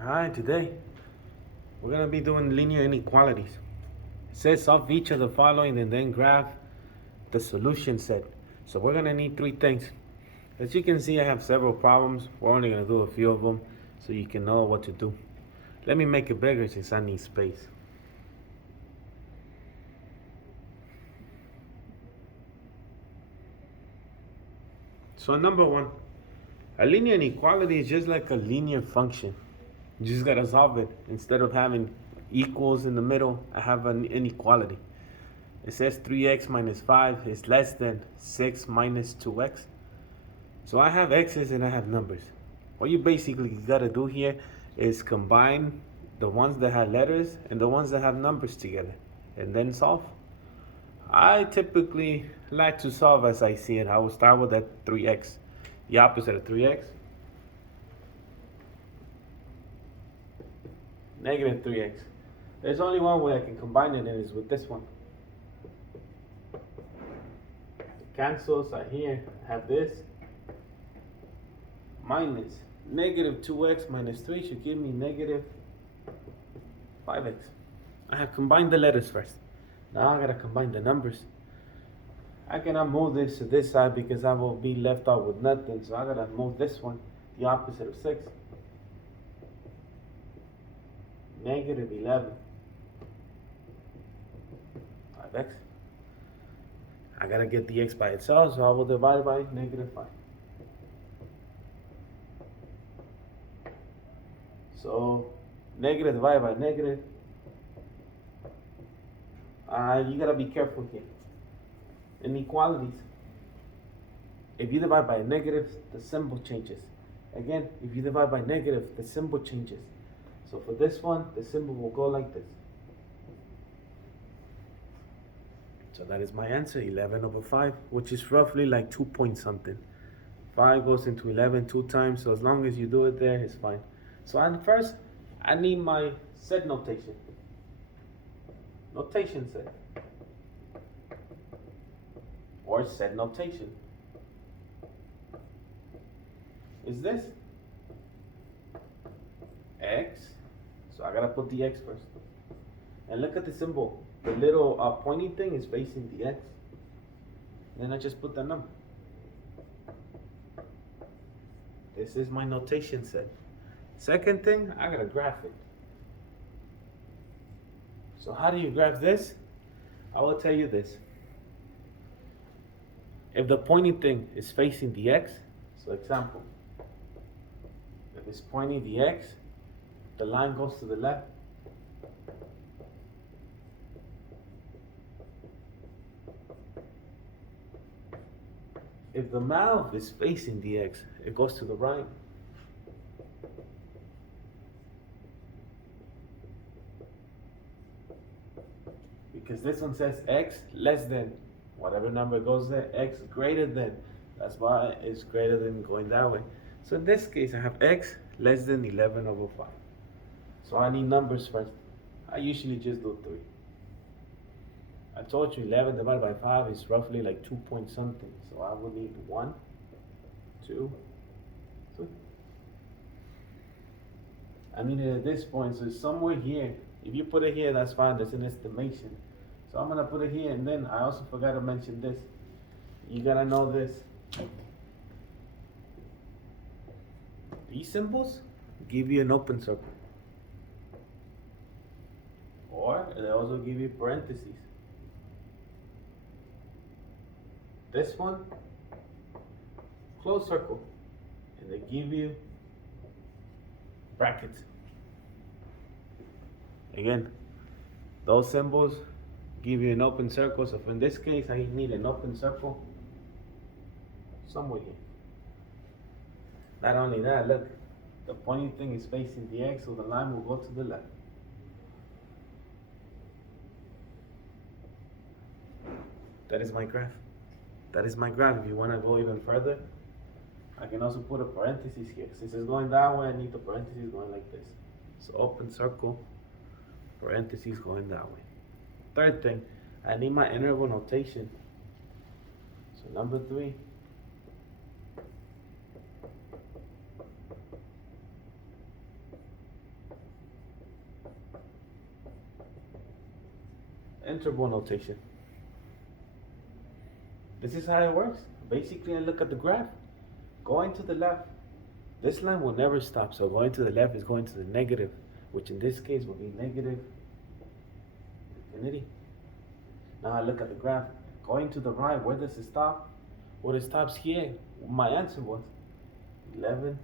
Alright, today we're going to be doing linear inequalities. It says solve each of the following and then graph the solution set. So we're going to need three things. As you can see, I have several problems. We're only going to do a few of them so you can know what to do. Let me make it bigger since I need space. So number one, a linear inequality is just like a linear function. You just gotta solve it. Instead of having equals in the middle, I have an inequality. It says 3x minus 5 is less than 6 minus 2x. So I have x's and I have numbers. What you basically gotta do here is combine the ones that have letters and the ones that have numbers together and then solve. I typically like to solve as I see it. I will start with that 3x, the opposite of 3x. Negative 3x. There's only one way I can combine it, and it's with this one. It cancels. I here have this. Minus negative 2x minus 3 should give me negative 5x. I have combined the letters first. Now I gotta combine the numbers. I cannot move this to this side because I will be left out with nothing. So I gotta move this one, the opposite of 6. Negative 11. 5x. I gotta get the x by itself, so I will divide by negative 5. So negative divided by negative. You gotta be careful here. Inequalities. If you divide by a negative, the symbol changes. Again, if you divide by negative, the symbol changes. So for this one, the symbol will go like this. So that is my answer, 11 over 5, which is roughly like 2 point something. 5 goes into 11 two times, so as long as you do it there, it's fine. So first, I need my set notation. Notation set. Or set notation. Is this x? So I gotta put the x first. And look at the symbol. The little pointing thing is facing the x. Then I just put the number. This is my notation set. Second thing, I gotta graph it. So how do you graph this? I will tell you this. If the pointing thing is facing the x, so example, if it's pointing the x, the line goes to the left. If the mouth is facing the x, it goes to the right. Because this one says x less than whatever number goes there, x greater than. That's why it's greater than going that way. So in this case, I have x less than 11 over 5. So I need numbers first. I usually just do 3. I told you 11 divided by 5 is roughly like 2 point something. So I will need 1, 2, 3. I need it at this point, so it's somewhere here. If you put it here, that's fine, that's an estimation. So I'm gonna put it here, and then I also forgot to mention this. You gotta know this. These symbols give you an open circle. Or they also give you parentheses. This one, closed circle. And they give you brackets. Again, those symbols give you an open circle. So in this case, I need an open circle somewhere here. Not only that, look, the pointing thing is facing the x, so the line will go to the left. That is my graph. That is my graph. If you want to go even further, I can also put a parenthesis here. Since it's going that way, I need the parentheses going like this. So open circle, parentheses going that way. Third thing, I need my interval notation. So number 3. interval notation. This is how it works. Basically, I look at the graph. Going to the left, this line will never stop. So going to the left is going to the negative, which in this case will be negative infinity. Now I look at the graph. Going to the right, where does it stop? Well, it stops here. My answer was 11/5.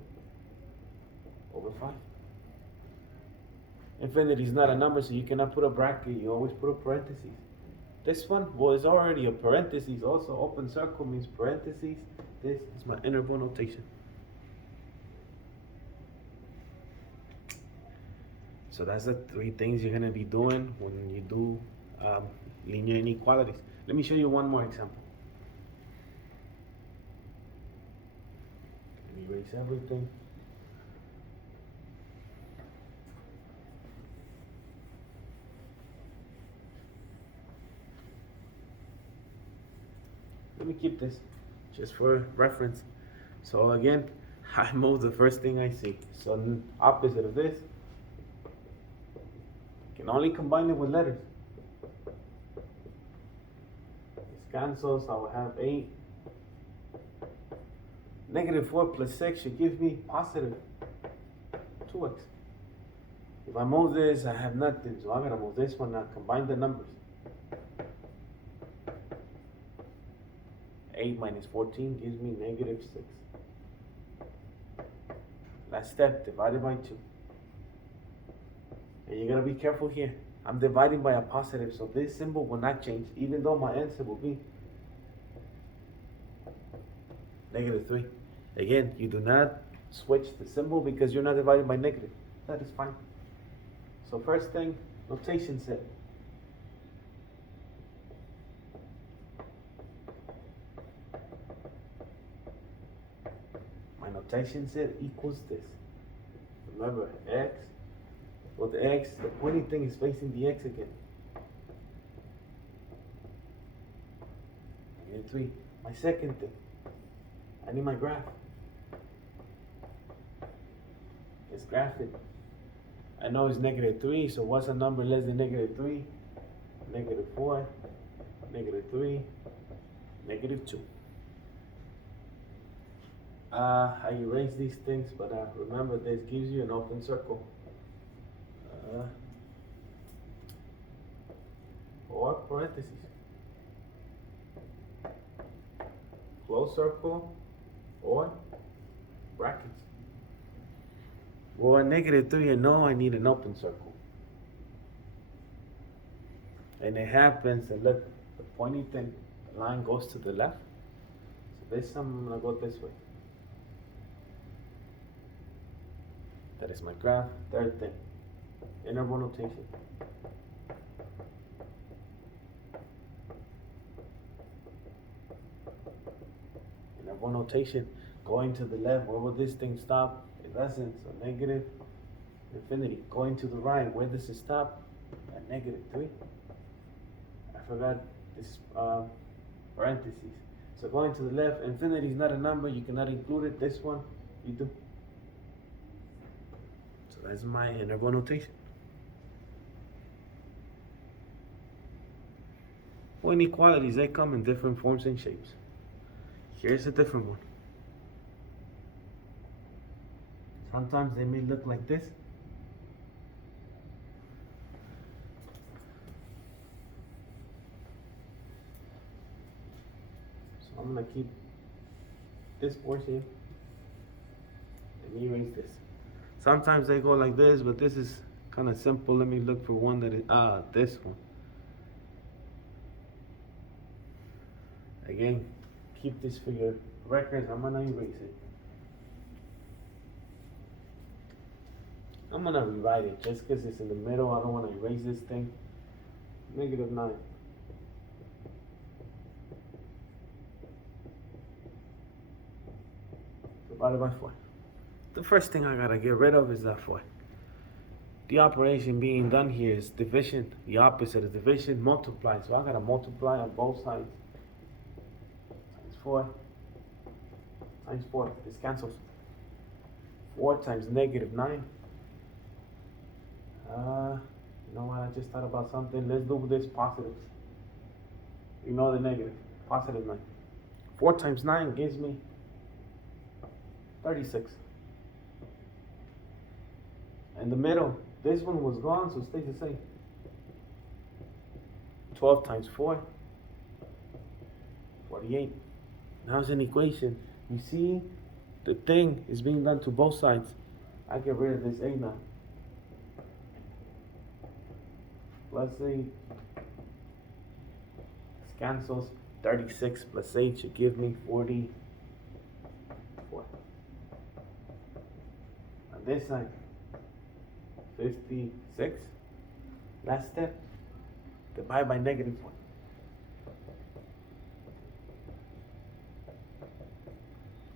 Infinity is not a number, so you cannot put a bracket. You always put a parentheses. This one was already a parentheses. Also, open circle means parentheses. This is my interval notation. So that's the three things you're gonna be doing when you do linear inequalities. Let me show you one more example. Let me erase everything. Let me keep this just for reference. So again, I move the first thing I see. So opposite of this, can only combine it with letters. This cancels, I will have 8. -4 plus 6 should give me positive 2x. If I move this, I have nothing, so I'm gonna move this one now, combine the numbers. 8 minus 14 gives me -6. Last step, divided by 2. And you gotta be careful here. I'm dividing by a positive, so this symbol will not change, even though my answer will be -3. Again, you do not switch the symbol because you're not dividing by negative. That is fine. So first thing, notation set. My notation set equals this. Remember, x. Well, the x, the pointing thing is facing the x again. -3. My second thing, I need my graph. Let's graph it. I know it's -3, so what's a number less than -3? -4, -3, -2. I erase these things, but remember this gives you an open circle. Or parentheses. Close circle or brackets. Well, at -3, I know I need an open circle. And it happens, and look, the pointy thing, line goes to the left. So this time I'm gonna go this way. That is my graph. Third thing, interval notation. Interval notation, going to the left, where will this thing stop? It doesn't, so negative infinity. Going to the right, where does it stop? At -3. I forgot this parentheses. So going to the left, infinity is not a number, you cannot include it. This one, you do. So that's my interval notation. Well, inequalities, they come in different forms and shapes. Here's a different one. Sometimes they may look like this. So I'm gonna keep this portion and erase this. Sometimes they go like this, but this is kind of simple. Let me look for one that is, this one. Again, keep this for your records. I'm gonna erase it. I'm gonna rewrite it just because it's in the middle. I don't want to erase this thing. -9. Divided by 4. The first thing I gotta get rid of is that 4. The operation being done here is division. The opposite of division, multiply. So I gotta multiply on both sides. Times 4. Times 4. This cancels. 4 times -9. You know what? I just thought about something. Let's do this positive. Ignore the negative. Positive 9. 4 times 9 gives me 36. In the middle, this one was gone, so it stays the same. 12 times 4, 48. Now it's an equation. You see, the thing is being done to both sides. I get rid of this 8 now. Plus 8. This cancels. 36 plus 8 should give me 44. On this side, 56. Last step, divide by -1.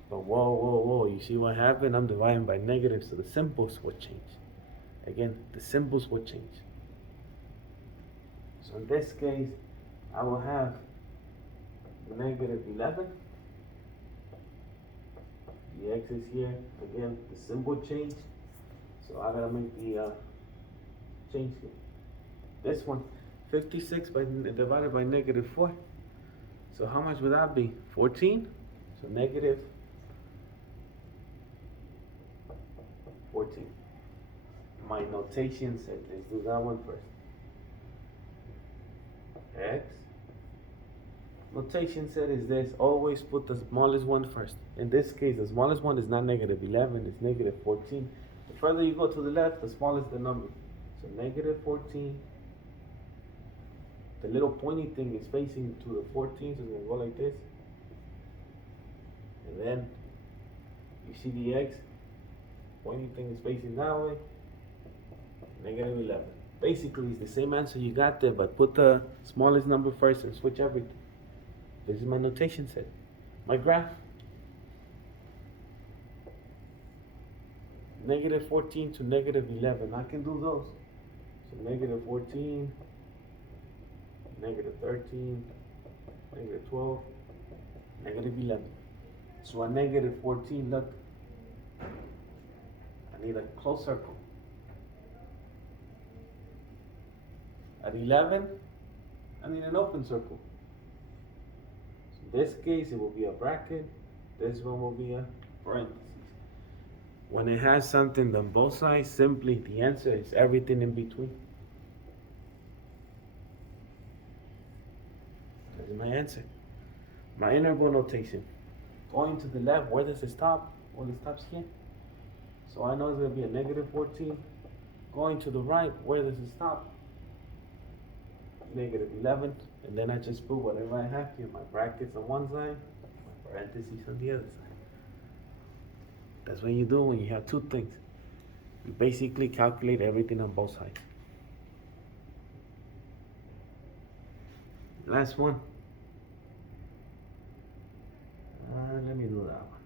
But whoa, you see what happened? I'm dividing by negative, so the symbols will change. Again, the symbols will change. So in this case, I will have -11. The x is here. Again, the symbol changed. So I gotta make the change here. This one, 56 divided by -4. So how much would that be? 14? So negative 14. My notation said, let's do that one first. X. Notation said is this, always put the smallest one first. In this case, the smallest one is not -11, it's -14. The further you go to the left, the smaller the number. So -14. The little pointy thing is facing to the 14, so it's going to go like this. And then you see the x, pointy thing is facing that way. -11. Basically, it's the same answer you got there, but put the smallest number first and switch everything. This is my notation set. My graph. -14 to -11. I can do those. So -14, -13, -12, -11. So at -14, look, I need a closed circle. At 11, I need an open circle. So in this case, it will be a bracket. This one will be a parenthesis. When it has something on both sides, simply the answer is everything in between. That is my answer. My interval notation. Going to the left, where does it stop? Well, it stops here. So I know it's going to be a -14. Going to the right, where does it stop? -11. And then I just put whatever I have here. My brackets on one side, my parentheses on the other side. That's what you do when you have two things. You basically calculate everything on both sides. Last one. Let me do that one.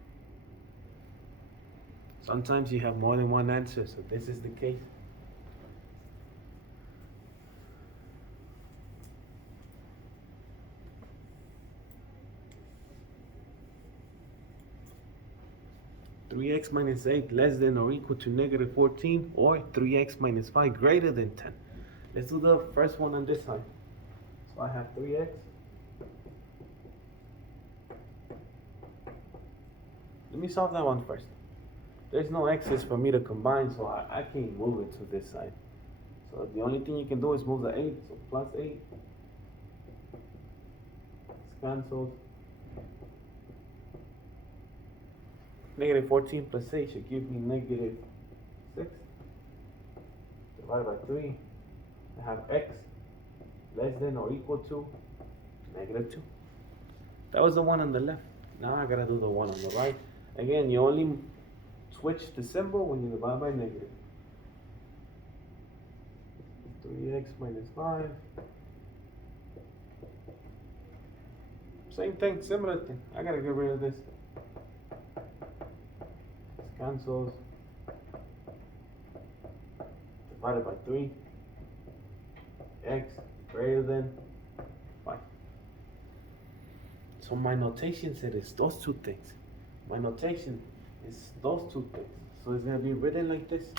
Sometimes you have more than one answer, so this is the case. (3x minus 8 less than or equal to -14) or 3x minus 5 greater than 10. Let's do the first one on this side. So I have 3x. Let me solve that one first. There's no x's for me to combine, so I can't move it to this side. So the only thing you can do is move the 8, so plus 8. It's cancelled. -14 plus 8 should give me -6. Divided by 3. I have x less than or equal to -2. That was the one on the left. Now I gotta do the one on the right. Again, you only switch the symbol when you divide by negative. 3x minus 5. Same thing, similar thing. I gotta get rid of this. This cancels. Divided by 3. X greater than 5. So my notation said it's those two things. My notation is those two things. So it's going to be written like this.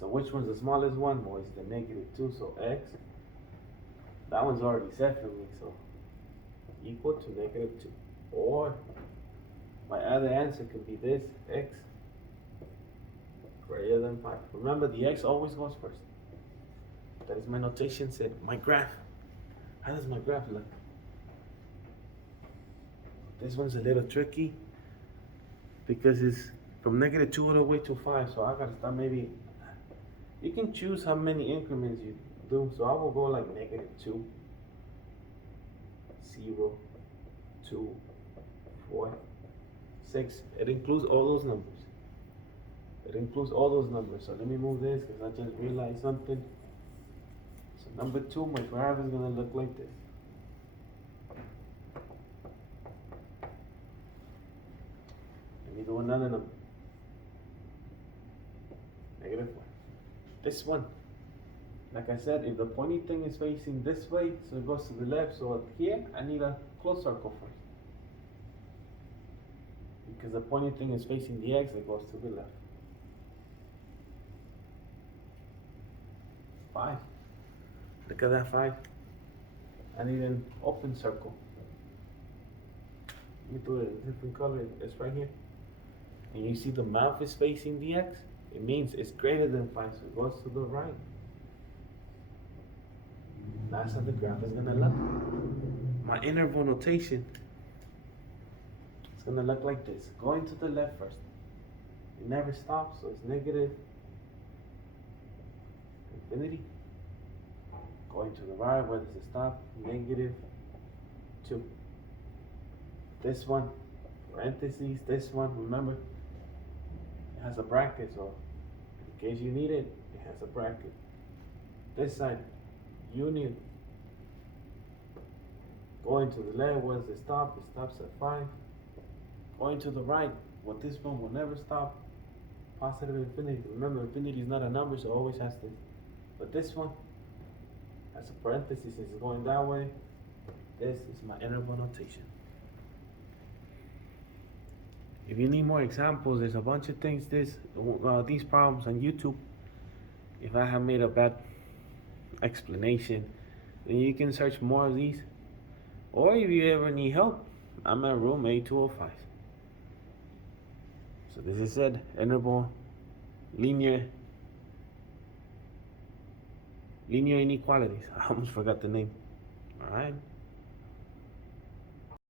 So which one's the smallest one? Well, it's the -2, so x. That one's already set for me, so equal to -2. Or my other answer could be this, x greater than 5. Remember, the x always goes first. That is my notation set. My graph. How does my graph look? This one's a little tricky because it's from -2 all the way to 5. So I gotta start maybe. You can choose how many increments you do. So I will go like -2, 0, 2, 4, 6. It includes all those numbers. It includes all those numbers. So let me move this because I just realized something. So number 2, my graph is gonna look like this. Let me do another number. -1. This one. Like I said, if the pointy thing is facing this way, so it goes to the left. So here, I need a close circle first. Because the pointy thing is facing the x, it goes to the left. 5. Look at that 5. I need an open circle. Let me do it in a different color. It's right here. And you see the mouth is facing the x. It means it's greater than 5, so it goes to the right. That's how the graph is gonna look. My interval notation is gonna look like this. Going to the left first. It never stops, so it's negative infinity. Going to the right, where does it stop? -2. This one, parentheses, this one, remember, it has a bracket, so in case you need it, it has a bracket. This side, union. Going to the left, where does it stop? It stops at 5. Going to the right, well, this one will never stop. Positive infinity. Remember, infinity is not a number, so it always has to. But this one has a parenthesis, it's going that way. This is my interval notation. If you need more examples, there's a bunch of things, these problems on YouTube. If I have made a bad explanation, then you can search more of these. Or if you ever need help, I'm at room A205. So this is it, interval, linear inequalities. I almost forgot the name. All right.